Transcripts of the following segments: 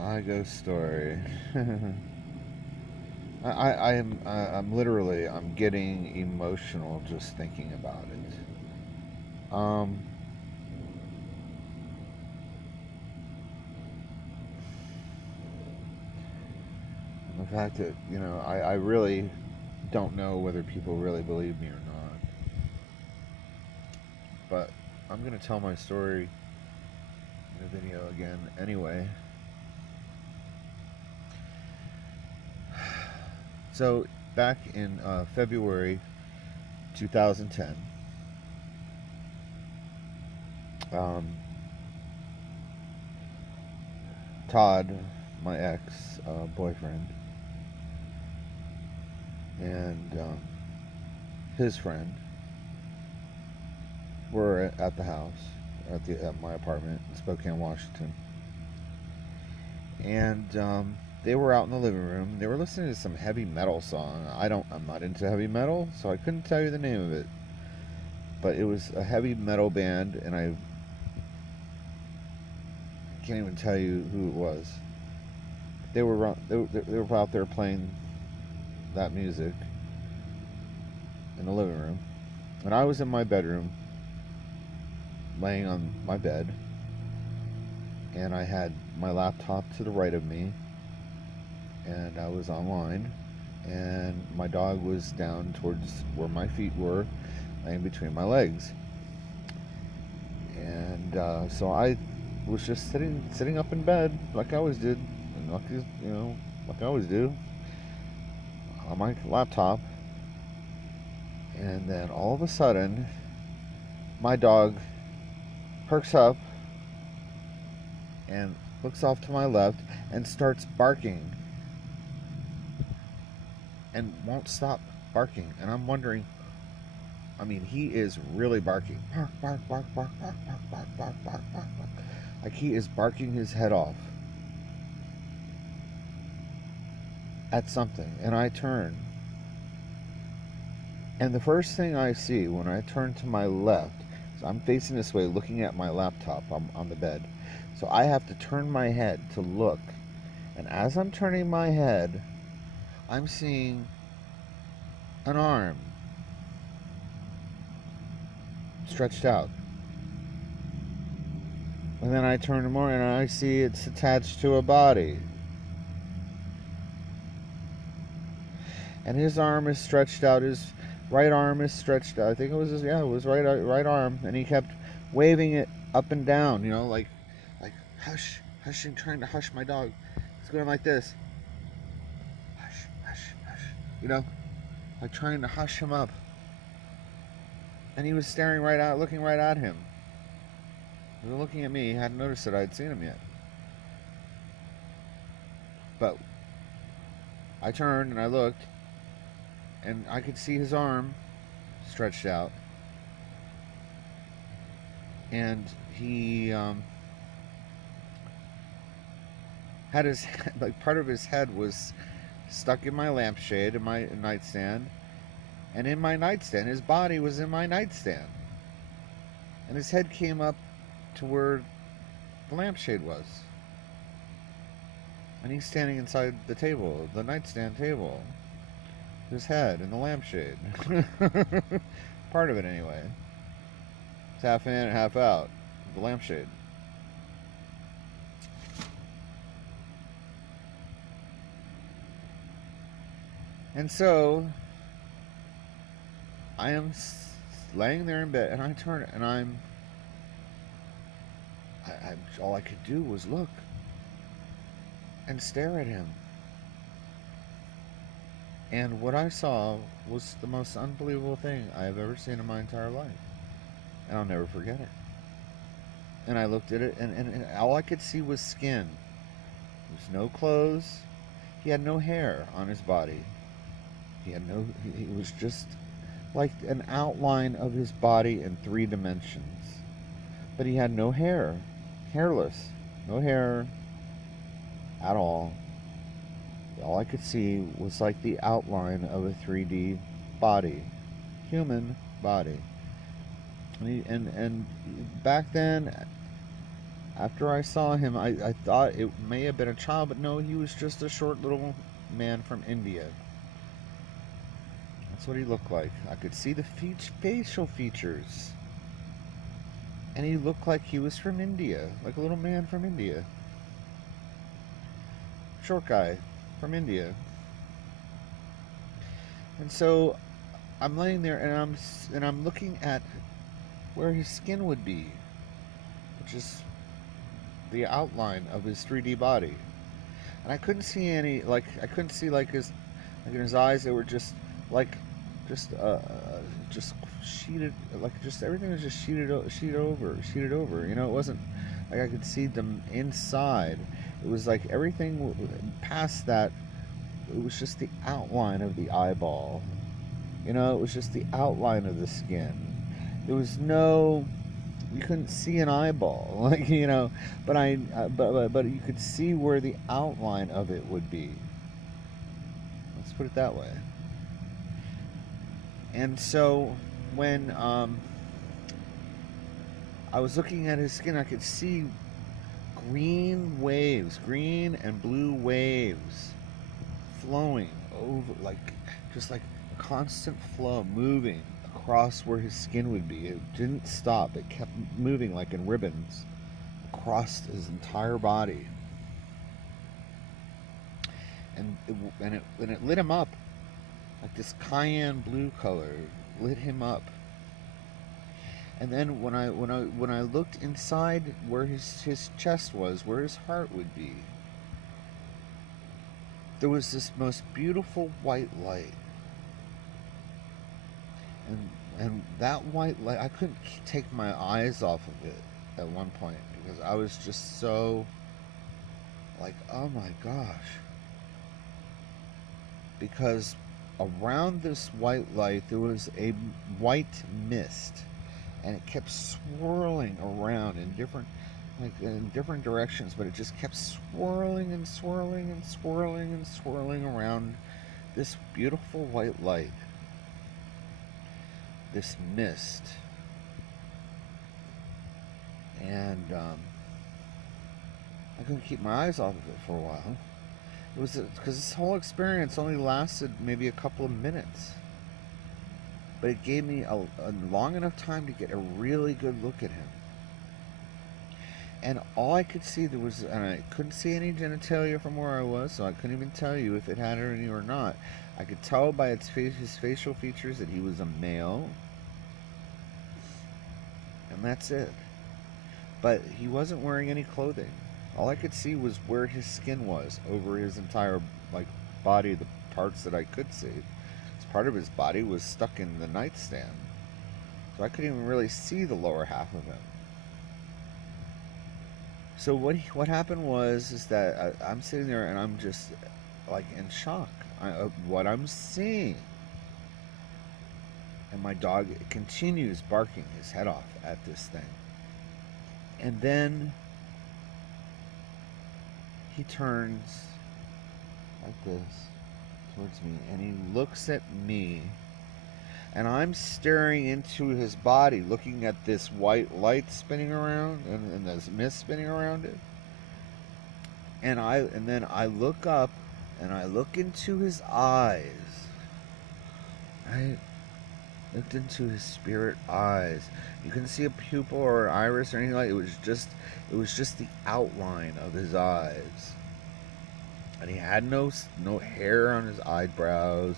My ghost story. I'm literally I'm getting emotional just thinking about it. Um, the fact that I really don't know whether people really believe me or not, but I'm gonna tell my story in the video again anyway. So back in February 2010, um, Todd, my ex boyfriend, and his friend were at the house at my apartment in Spokane, Washington, and they were out in the living room. They were listening to some heavy metal song. I'm not into heavy metal, so I couldn't tell you the name of it, but it was a heavy metal band, and I can't even tell you who it was. They were out there playing that music in the living room, and I was in my bedroom, laying on my bed, and I had my laptop to the right of me, and I was online, and my dog was down towards where my feet were, laying between my legs, and so I was just sitting up in bed like I always did, and like I always do, on my laptop, and then all of a sudden, my dog perks up and looks off to my left and starts barking and won't stop barking. And I'm wondering, I mean, he is really barking. Bark, bark, bark, bark, bark, bark, bark, bark, bark, bark, bark. Like he is barking his head off at something. And I turn. And the first thing I see when I turn to my left, so I'm facing this way looking at my laptop on the bed. So I have to turn my head to look. And as I'm turning my head, I'm seeing an arm stretched out. And then I turn more and I see it's attached to a body. And his arm is stretched out. His right arm is stretched out. I think it was it was right arm. And he kept waving it up and down, like hush, hushing, trying to hush my dog. He's going like this. Hush, hush, hush. Like trying to hush him up. And he was staring right out, looking right at him. He was looking at me. He hadn't noticed that I'd seen him yet. But I turned and I looked, and I could see his arm stretched out, and he had his like part of his head was stuck in my lampshade in my nightstand, and in my nightstand, his body was in my nightstand, and his head came up to where the lampshade was, and he's standing inside the table, the nightstand table, his head in the lampshade. Part of it anyway. It's half in and half out. The lampshade. And so I am laying there in bed, and I turn, and all I could do was look and stare at him. And what I saw was the most unbelievable thing I have ever seen in my entire life. And I'll never forget it. And I looked at it, and all I could see was skin. There was no clothes. He had no hair on his body. He was just like an outline of his body in 3 dimensions. But he had no hair. Hairless. No hair at all. All I could see was like the outline of a 3D body. Human body. And back then, After I saw him, I thought it may have been a child, but no, he was just a short little man from India. That's what he looked like. I could see the facial features. And he looked like he was from India, like a little man from India. Short guy from India. And so I'm laying there and I'm looking at where his skin would be, which is the outline of his 3D body. And I couldn't see any, like, I couldn't see like like in his eyes, they were just like just just sheeted, like just everything was just sheeted over. You know, it wasn't like I could see them inside. It was like everything past that. It was just the outline of the eyeball. You know, it was just the outline of the skin. There was no, you couldn't see an eyeball, like, you know, but you could see where the outline of it would be. Let's put it that way. And so when I was looking at his skin, I could see green waves, green and blue waves flowing over, like just like a constant flow moving across where his skin would be. It didn't stop. It kept moving like in ribbons across his entire body. And it lit him up, like this cayenne blue color lit him up. And then when I looked inside where his chest was, where his heart would be, there was this most beautiful white light. And that white light, I couldn't take my eyes off of it at one point because I was just so like, oh my gosh. Because around this white light there was a white mist, and it kept swirling around in different directions, but it just kept swirling and swirling and swirling and swirling around this beautiful white light, this mist. And I couldn't keep my eyes off of it for a while. It was because this whole experience only lasted maybe a couple of minutes, but it gave me a long enough time to get a really good look at him. And all I could see and I couldn't see any genitalia from where I was, so I couldn't even tell you if it had any or not. I could tell by his facial features that he was a male, and that's it. But he wasn't wearing any clothing. All I could see was where his skin was over his entire body, the parts that I could see. Part of his body was stuck in the nightstand, so I couldn't even really see the lower half of him. So what happened is that I'm sitting there and I'm just like in shock of what I'm seeing, and my dog continues barking his head off at this thing, and then he turns like this towards me, and he looks at me, and I'm staring into his body, looking at this white light spinning around and this mist spinning around it. And then I look up and I look into his eyes. I looked into his spirit eyes. You couldn't see a pupil or an iris or anything like it. It was just the outline of his eyes. And he had no hair on his eyebrows,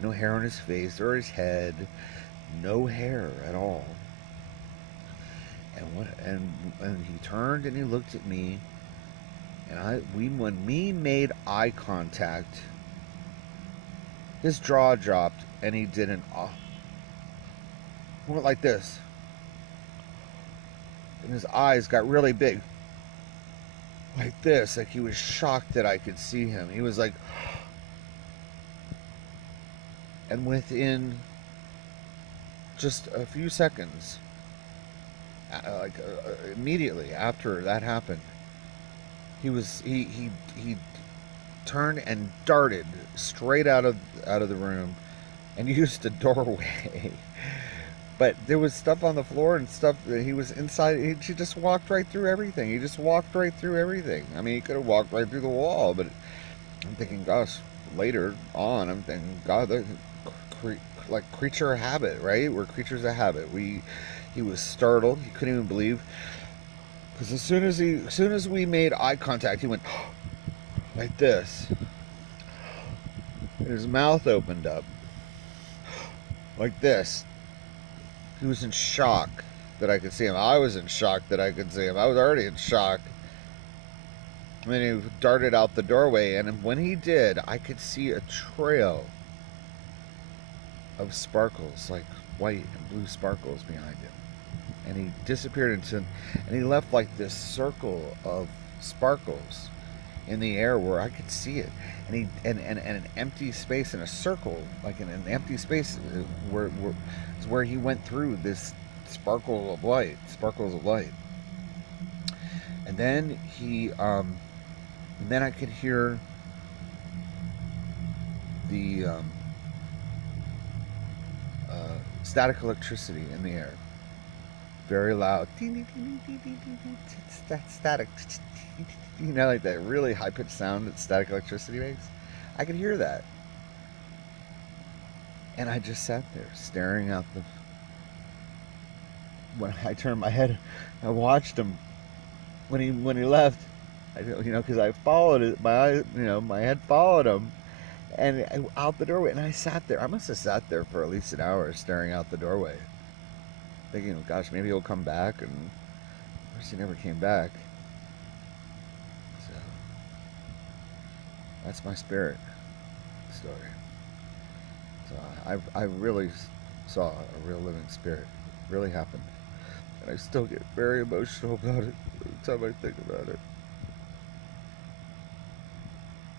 no hair on his face or his head, no hair at all. And he turned and he looked at me, and when we made eye contact, his jaw dropped, and he did went like this, and his eyes got really big. Like this, like he was shocked that I could see him. He was like, and within just a few seconds, immediately after that happened, he turned and darted straight out of the room, and used the doorway But there was stuff on the floor and stuff that he was inside. She just walked right through everything. He just walked right through everything. I mean, he could have walked right through the wall, but I'm thinking, gosh, later on, I'm thinking, God, like creature of habit, right? We're creatures of habit. He was startled. He couldn't even believe because as soon as we made eye contact, he went like this, and his mouth opened up like this. He was in shock that I could see him. I was in shock that I could see him. I was already in shock. And then he darted out the doorway, and when he did, I could see a trail of sparkles, like white and blue sparkles behind him. And he disappeared and he left like this circle of sparkles in the air where I could see it. And he and an empty space in a circle, like in an empty space where he went through this sparkles of light. And then and then I could hear the static electricity in the air, very loud. It's that static, you know, like that really high pitched sound that static electricity makes. I could hear that, and I just sat there staring out the. When I turned my head, I watched him when he left. Because I followed it. My eye, my head followed him, and out the doorway. And I sat there. I must have sat there for at least an hour, staring out the doorway, thinking, "Gosh, maybe he'll come back." And of course, he never came back. So that's my spirit story. So I really saw a real living spirit. It really happened, and I still get very emotional about it every time I think about it.